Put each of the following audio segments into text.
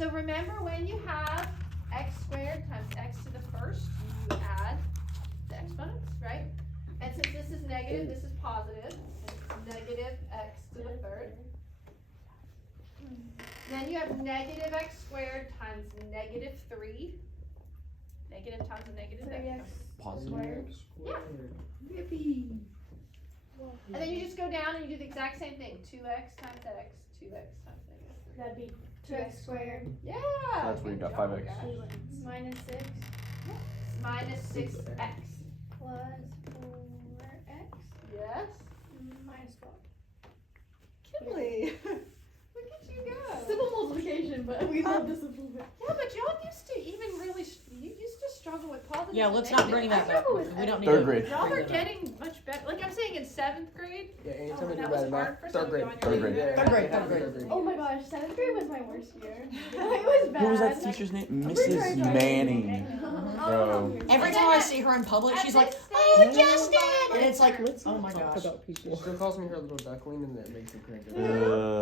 So remember when you have x squared times x to the first, you add the exponents, right? And since this is negative, this is positive. It's negative x to the third. Then you have negative x squared times negative 3. Negative times a negative. 3x Positive. Yeah. Yippee. And then you just go down and you do the exact same thing. 2x times x, 2x times negative 3. That'd be 2x squared Yeah. That's where you got good 5x. job, guys. minus 6 Minus 6x. plus 4x Yes. minus 12. Kimberly. Look at you go. Simple multiplication, but we love the simple bit. Yeah, but y'all used to even really, you used to struggle with positive. Yeah, and let's not negative. bring I that back. struggle with We don't need Third to grade. Y'all bring are that up. getting much better. Like I'm saying in 7th grade. Yeah, anytime we do that was bad hard for math. some Third of grade. you on your Third grade. year. Third grade, third grade. Oh my gosh, 7th grade was my worst year. It was bad. Who was that teacher's name? Mrs. Manning. Bro. Every time I see her in public, she's like, "Oh, Justin!" And it's like, oh my gosh. She still calls me her little duckling, and that makes me cringe.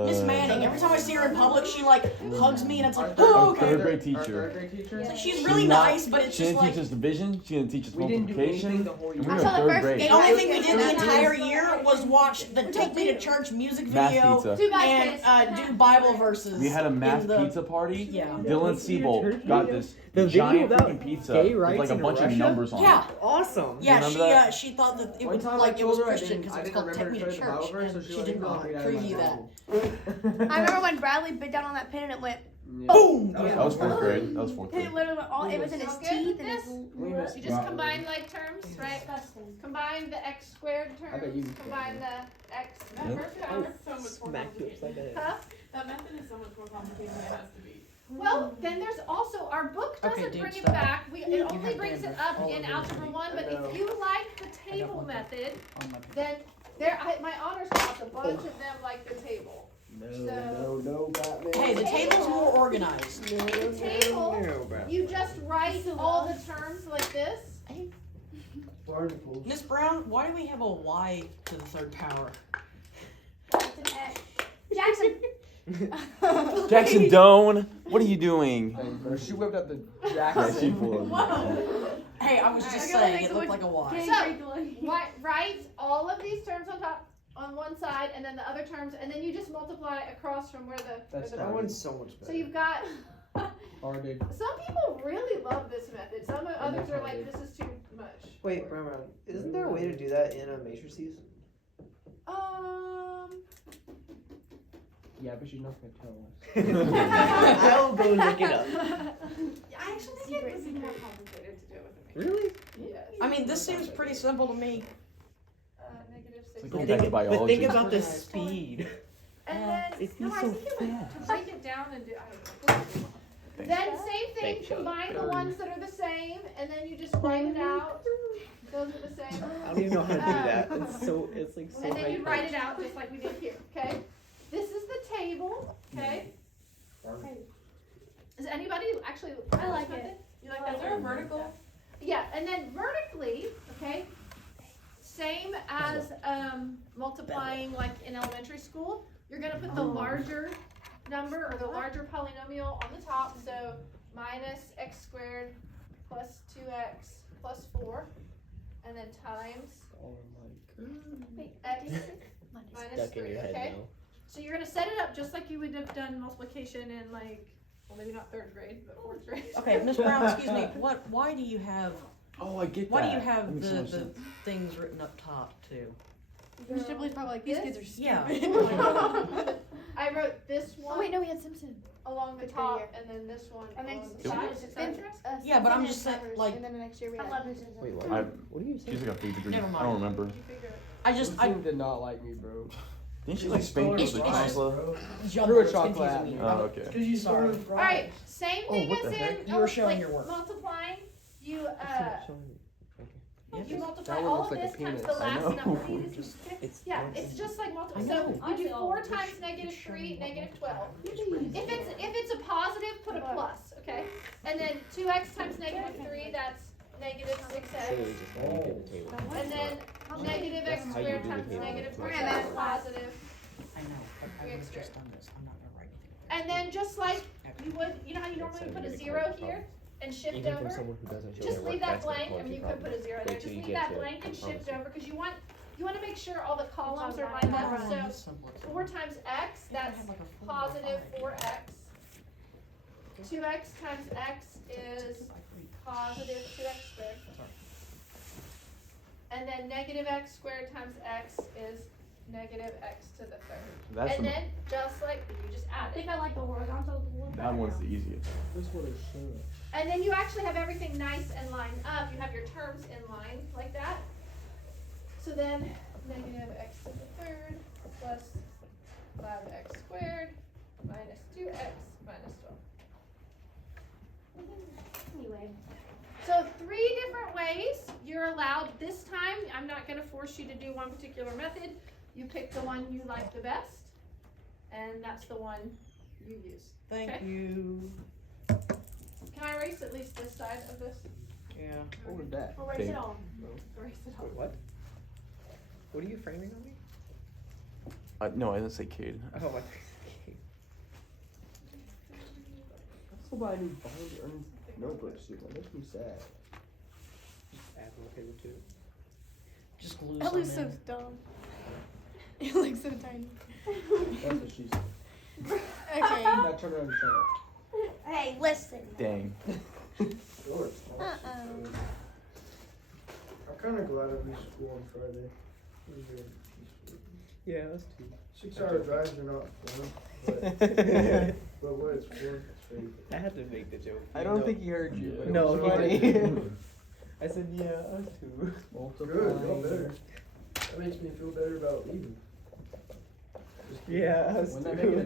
Miss Manning. Every time I see her in public, she like hugs me, and it's like, oh, okay. Third grade Our teacher. third grade teacher. Yeah. She's really nice, but it's She just didn't like teach us division. She didn't teach us We didn't do anything multiplication. the whole And we year. were I saw in the third first grade. the only thing we did the entire year was watch the Take Me to Church music Math video pizza. Two guys and do Bible verses. We had a math in the- pizza party. Yeah. Dylan Siebold got this The video giant about freaking pizza gay with rights like a in bunch of Russia? numbers on Yeah. it. Awesome. Yeah, Remember that? she thought that it One was time like I it was told her Christian because I it was didn't called Take remember Me to to try the Church, Bible verse, and so she like, did "No, not read out of my preview that. Bible." I remember when Bradley bit down on that pen and it went, Boom! That was fourth grade. That was fourth and grade. it literally went all, it was in his Sound good teeth with and his. this? We missed You just combine like terms, right? Combine the x squared I bet you terms. can Combine the x Yeah. first I power. So much more smack you upside the complicated. head. Huh? That method is so much more complicated than it has to be. Well, then there's also our book doesn't Okay, dude, bring it stop. back. It You only have brings it dandruff up all in over algebra your 1. But I know. if you like the table one method, on my then my honors class, a bunch of them like the table. No, Batman. Hey, the table's more organized. The table, No, Batman. you just write all the terms like this. Barnacles. Miss Brown, why do we have a y to the third power? It's an X. Jackson. Jackson Doan, what are you doing? Thank you. She whipped out the Yeah, she Jackson. pulled. Hey, I was just Okay, saying like it the looked one- like a y. Write all of these terms on top, on one side, and then the other terms, and then you just multiply across from where the. That's That one's so much better. So you've got. Harded. Some people really love this method. Some others are like, this is too much. Wait, Brown, isn't there a way to do that in matrices? Yeah, but she's not gonna tell us. I'll go look it up. I actually think it would be more complicated to do it with a Really? Yes. I mean, this seems pretty simple to me. Negative It's 6. like going back to biology. But think about the speed. And then, It no, feels I so think it would, fast. to break it down and do, I don't know. Then same thing, Thanks, Shelly. combine the ones that are the same, and then you just write it out. Those are the same. I don't even know how to do that. It's like so And then you hyper. write it out just like we did here, okay? This is the table, okay? Does anybody actually like I like this it. method? You like Is that there a one? vertical? Yeah, and then vertically, okay, same as multiplying like in elementary school, you're gonna put the larger number or the larger polynomial on the top, so minus x squared plus 2x plus 4, and then times x minus Stuck in 3, your head okay? now. So you're gonna set it up just like you would have done multiplication in like, well maybe not 3rd grade, but 4th grade. Okay, Miss Brown, excuse me. Why do you have? Oh, I get Why that. do you That have makes so the much sense. things written up top too? Shipley's probably like, these kids are stupid. Yeah. I wrote this Oh one wait, no, we had Simpson. along the Fifth top, grade and then this one And then along the Did we? side. Is that interesting? Yeah, but I'm just saying, like- And then the next year we had. Wait, what? I- What are you saying? She's like a 3rd degree. Never I mind. don't remember. Did you figure it? I just I did not like me, bro. Didn't she like spank you with the It's- chocolate? Threw a it's chocolate confusing at me. me. Oh, okay. Because you sorry. Alright, same Oh, thing what as the in heck? You were showing your work. multiplying. You Yes. you multiply That one all looks of like a this times penis. the I last know. number. It's Yeah, it's just like multiply. I So know. you do 4 times negative 3, negative 12. If it's a positive, put a plus, okay? And then 2x times negative 3, that's negative 6x. silly just how you do the table. And then negative x That's how you squared do the times table. negative 3, Okay, that's then. positive. I know, but I would have just done this. I'm not gonna write anything. And then just like you would, normally put a 0 here and shift Even over. for someone who doesn't show Just their work, leave that that's not blank. I going mean, you to could put a 0 there. Wait till Just you leave get that to it, blank and I shift promise over because you want to make sure all the columns are lined up. So 4 times x, that's positive 4x. 2x times x is positive 2x squared. And then negative x squared times x is negative x to the third. That's And then, just like, you just I add it. think I like the horizontal one. that one's the easiest. This one is so. And then you actually have everything nice and lined up. You have your terms in line like that. So then, negative x to the third plus 5x squared minus 2x minus 12. Anyway. So 3 different ways you're allowed. This time, I'm not going to force you to do one particular method. You pick the one you like the best, and that's the one you use. Thank Okay. you. Can I erase at least this side of this? Yeah. What was that? We'll race Thank- it all. Erase it all. Wait, what? What are you framing on me? No, I didn't say Cade. Oh, what? Somebody needs binder and notebook suit. That makes me sad. Add more paper to it. Just glue That some looks so in. dumb. It looks so tiny. That's what she said. Okay. Now turn around and try it. Hey, listen. Dang. Sure. Uh-oh. I'm kind of glad I'll be school on Friday. Yeah, that's 6-hour drives are not fun, but what it's for, it's great. I had to make the joke. I don't think he heard you. But it No, was he funny. didn't. I said, yeah, us too. Good, y'all better. That makes me feel better about leaving. Just kidding. Yeah, us Wouldn't that make it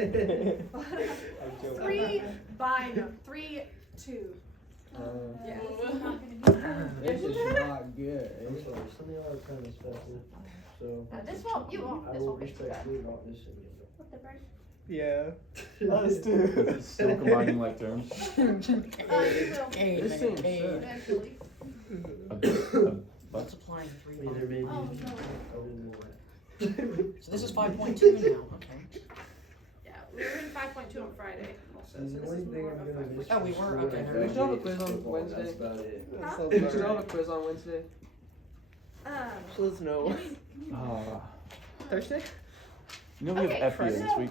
a too. 3 binomial, 3, 2. Yeah. This is not good. I'm sorry, some of y'all are kind of special, so. This won't, you won't, I this will won't be too bad. respectfully not miss any What the bird? Yeah, us too. Still combining like terms. You will, Cade, This man, seems Cade. sad. eventually. Multiplying 3 of them. Either maybe. Oh, no. I didn't know So this is 5.2 now. Okay. Yeah, we were in 5.2 on Friday. See, the only thing I'm gonna miss. Oh, we from were? school Okay, and never mind. We still have a graduate quiz is on football, Wednesday. That's about it. That's Huh? so Do you still have a sorry. quiz on Wednesday? Just let us know. Thursday? You know we Okay, have FEA this so- week.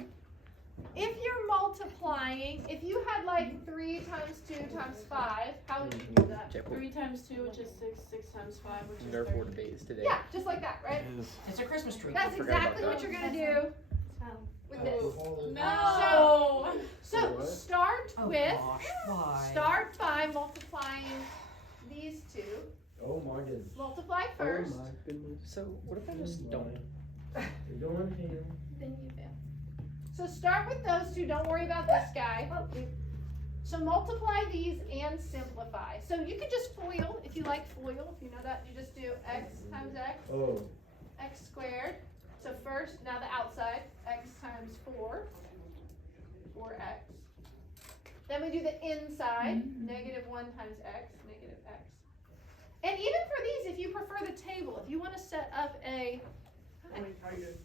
If you're multiplying, if you had like 3 times 2 times 5, how would you do that? 3 times 2, which is 6, 6 times 5, which is Therefore 30. debate is today. Yeah, just like that, right? It is. It's a Christmas tree. That's forgot about exactly what that. you're gonna do Oh. with this. No! So What? start Oh with, gosh, why? start by multiplying these 2. Oh my goodness. Multiply Oh first. my goodness. So, what if I just don't? You're going ham. Then you fail. So start with those 2, don't worry about this guy. So multiply these and simplify. So you could just FOIL, if you like FOIL, if you know that, you just do x times x, Oh, x squared. So first, now the outside, x times 4, 4x. Then we do the inside, negative 1 times x, negative x. And even for these, if you prefer the table, if you want to set up a, good.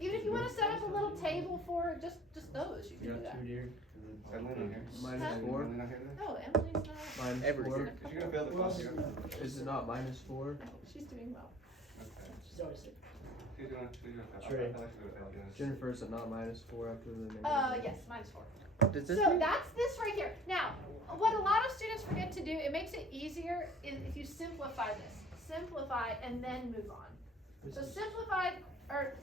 Even if you want to set up a little table for just those, you can do that. Minus Huh? 4. Oh, Emily's not, Minus Everything. 4. Is it not minus 4? she's doing well. Trey. Jennifer, is it not minus 4 after the negative? Yes, minus 4. Does this So that's this right here. Now, what a lot of students forget to do, it makes it easier if you simplify this. Simplify and then move on. So simplify, or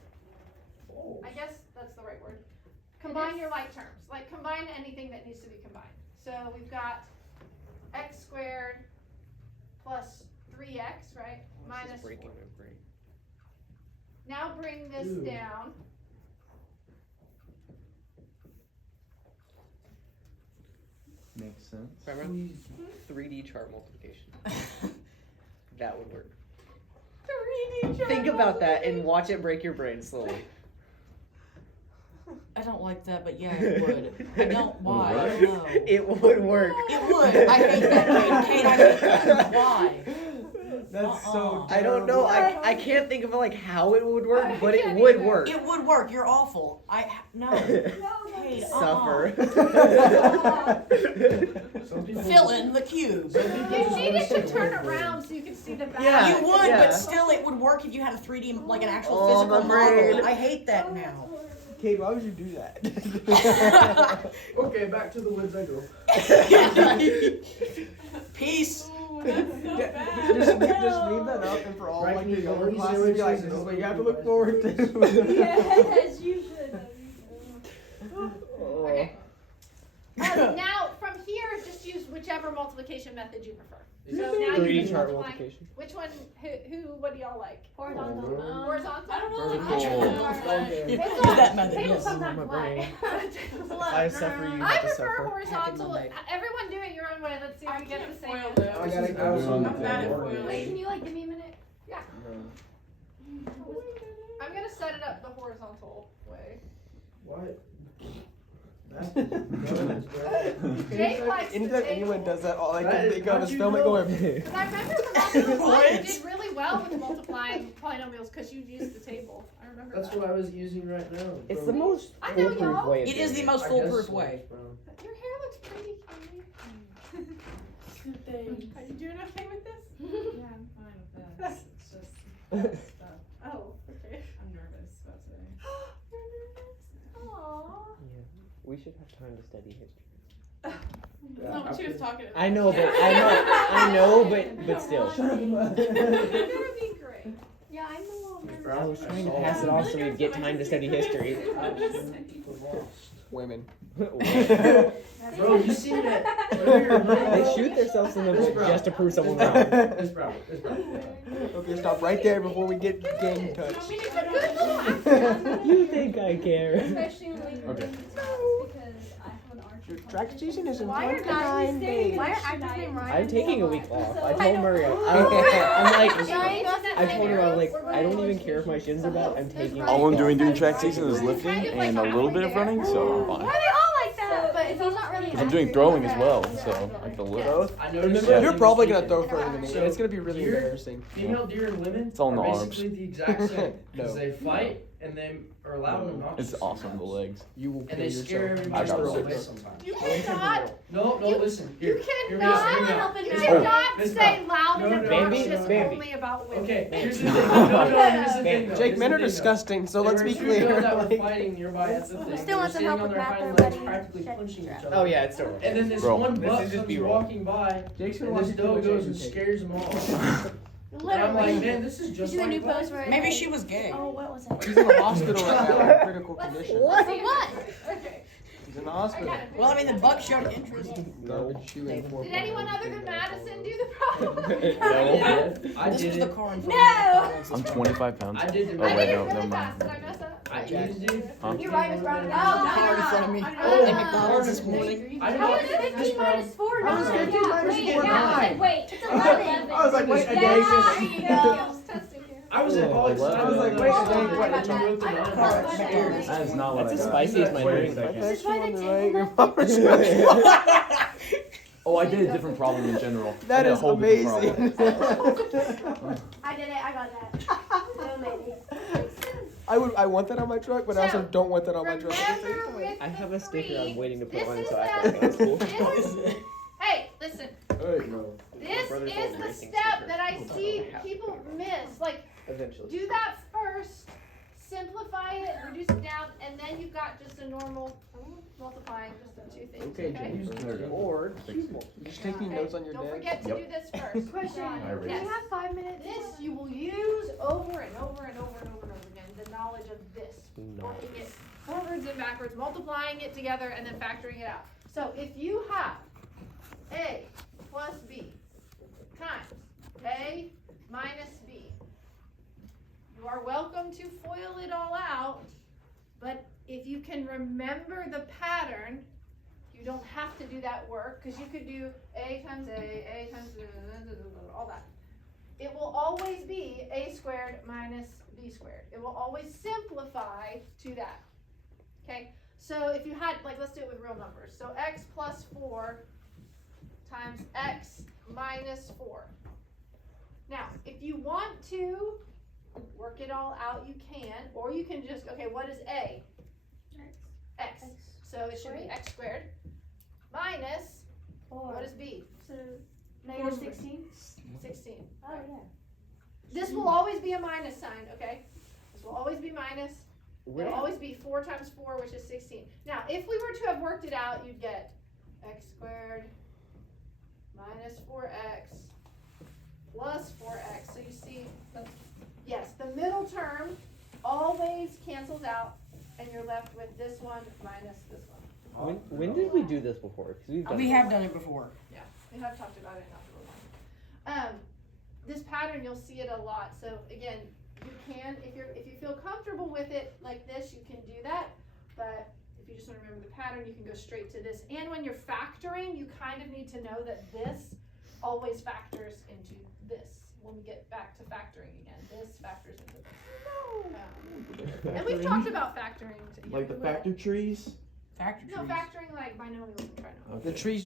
I guess that's the right word. Combine your like terms. Like combine anything that needs to be combined. So we've got x squared plus 3x, right? Minus 4. breaking my brain? Now bring this Ooh. down. Makes sense. Remember 3D chart multiplication. That would work. 3D chart Think about that and multiplication. watch it break your brain slowly. I don't like that, but yeah, it would. I don't. Why? I don't know. It would work. It would. I hate that, Cade. Cade, I hate that. Why? That's so. I don't know. I can't think of like how it would work, but it would work. It would work. You're awful. No. Hey, Suffer. Some people. Fill in the cube. Some people You just need it to wanna turn say around so you can see the back. Yeah. You would, yeah. but still, it would work if you had a 3D, like an actual Oh, physical my brain. model. I hate that now. Kate, why would you do that? Okay, back to the woods I go. Peace. Ooh, that's so bad. Just leave that up, and for all Right, like you the go, younger you classes, say be like, what this is you what you say. have to look forward to. Yes, you should. Okay. Now, from here, just use whichever multiplication method you prefer. So now you 3D can chart multiply. multiplication. Which one? What do y'all like? Horizontal. Horizontal. I don't know. Vertical. Use It's that on- method, tables yes. sometimes My lie. brain. I suffer, you I have to prefer suffer. horizontal. Monday. Everyone do it your own way. Let's see if I we get can't the same. foil answer. this. I gotta go. I'm bad at foiling. Wait, can you like give me a minute? I'm gonna set it up the horizontal way. What? That's guns, bro. Jake likes the Anytime table. anyone does that, all I That can is- think of how'd is you film it know? going. Because I remember from Optimus One, you What? did really well with multiplying polynomials because you used the table. I remember That's that. what I was using right now. It's bro. the most I know, foolproof y'all. way of It is doing the most I guess foolproof so, way. bro. Your hair looks pretty, Kelly. Are you doing okay with this? Yeah, I'm fine with this. It's just stuff. Oh, okay. I'm nervous about today. Aww. We should have time to study history. That's not what she was talking about. I know, but but still. You're gonna be great. Yeah, I'm a little nervous. I was trying to pass it off so we'd get time to study history. Women. Bro, you seen that? They shoot themselves in the This foot bro. just to prove someone wrong. This problem. This problem. Okay, stop right there before we get gang touch. It's a good little accident. You think I care? Especially when we Okay. because I have an archery Your track season is in Why are 29 days. Why are actors named Ryan? I'm taking a week off. I So- told Maria. I'm like, I told her I was like, I don't even care if my shins are bad. I'm taking. All I'm doing during track season is lifting and a little bit of running, so I'm Why fine. are they all like that? But if he's not really I'm doing throwing as well, so like the lift. Both? I noticed You're that probably this gonna throw weekend. further than me. So, It's gonna be really deer- embarrassing. Female deer and women It's all in are the arms. basically the exact same. Because No. they fight and they are loud and obnoxious. It's awesome, the sometimes. legs. You will And kill they yourself. scare I everybody got away six. sometimes. You cannot, No, You- listen. you Here we go, cannot, hear me out. helping you Matt. cannot Miss say loud No, and no, no, obnoxious no, no, Bambi. only about women. Okay, here's the thing. No, here's the thing. though. Jake, Here's men the are thing, though. disgusting, so There let's were be two clear. girls that were like- fighting nearby at the thing. still They were want some sitting help on with their math, hind legs, everybody. practically Check punching each track. other. Oh yeah, it's still. And then this Bro, one this butt is just comes B-roll. walking by, Jake's gonna and watch this you do dog it, goes and Jason. scares them all. And I'm like, Literally. man, this is You just see the like new that. post right? Maybe she was gay. Oh, what was it? He's in the hospital right now in critical condition. For what? Okay. He's in the I hospital. got it. Well, I mean, the buck showed interest. Garbage shoe and 4 Did anyone other than Madison do the problem? I did This was it. the car in front No! of I'm 25 pounds. I did the I wait, did it no, really never mind. fast. Did I mess up? I used it. Huh? You're right, Miss Brown. Oh, car in front of me. Oh, At McDonald's this morning. I How know. is 15 minus 4? How is 15 minus Wait, 4 yeah, I was like, 9? wait, it's 11. I was like, wait, a day. Yeah, there you I go. was testing here. I was at Polynomials. I was like, wait, Oh, Jake, I what? got You wrote the that. line. I got that. That is not what That's I as got. spicy as my drink. This is why the on the table right, your left mama's it. Oh, I did a different problem in general. That I did a is whole different amazing. problem. I did it, I got that. So maybe. I want that on my truck, but I also So, don't want that on my truck. Remember with I have the a sticker three, I'm waiting to put this on is so I the- can think it's cool. this is- Hey, listen. Hey, no. This brother's is old the racing step sticker. that I see people miss. Like, Eventually. do that first, simplify it, reduce it down, and then you've got just a normal multiplying just the two things. Okay, James. Or Just taking Okay, notes on your don't desk. forget to do this first. Question. I Do read you Yes. have 5 minutes? This you will use over and over and over and over and over again. The knowledge of this, working it forwards and backwards, multiplying it together, and then factoring it out. So if you have A plus B times A minus B, you are welcome to FOIL it all out, but if you can remember the pattern, you don't have to do that work, because you could do A times A times all that. It will always be A squared minus B squared. It will always simplify to that. Okay, so if you had, like, let's do it with real numbers. So x plus 4 times x minus 4. Now, if you want to work it all out, you can, or you can just, okay, what is A? X. So it should be x squared minus, what is B? So, negative 16? 16. Oh, yeah. This will always be a minus sign, okay? This will always be minus. Where? It'll always be 4 times 4, which is 16. Now, if we were to have worked it out, you'd get x squared minus 4x plus 4x. So you see, yes, the middle term always cancels out, and you're left with this one minus this one. When did we do this before? 'Cause we've done We it have before. done it before. Yeah, we have talked about it not for long. This pattern, you'll see it a lot. So again, you can, if you feel comfortable with it like this, you can do that. But if you just want to remember the pattern, you can go straight to this. And when you're factoring, you kind of need to know that this always factors into this. When we get back to factoring again, this factors into this. And we've talked about factoring. Like the factor trees? Factor No, trees. factoring like binomials and trinomials. Okay. The trees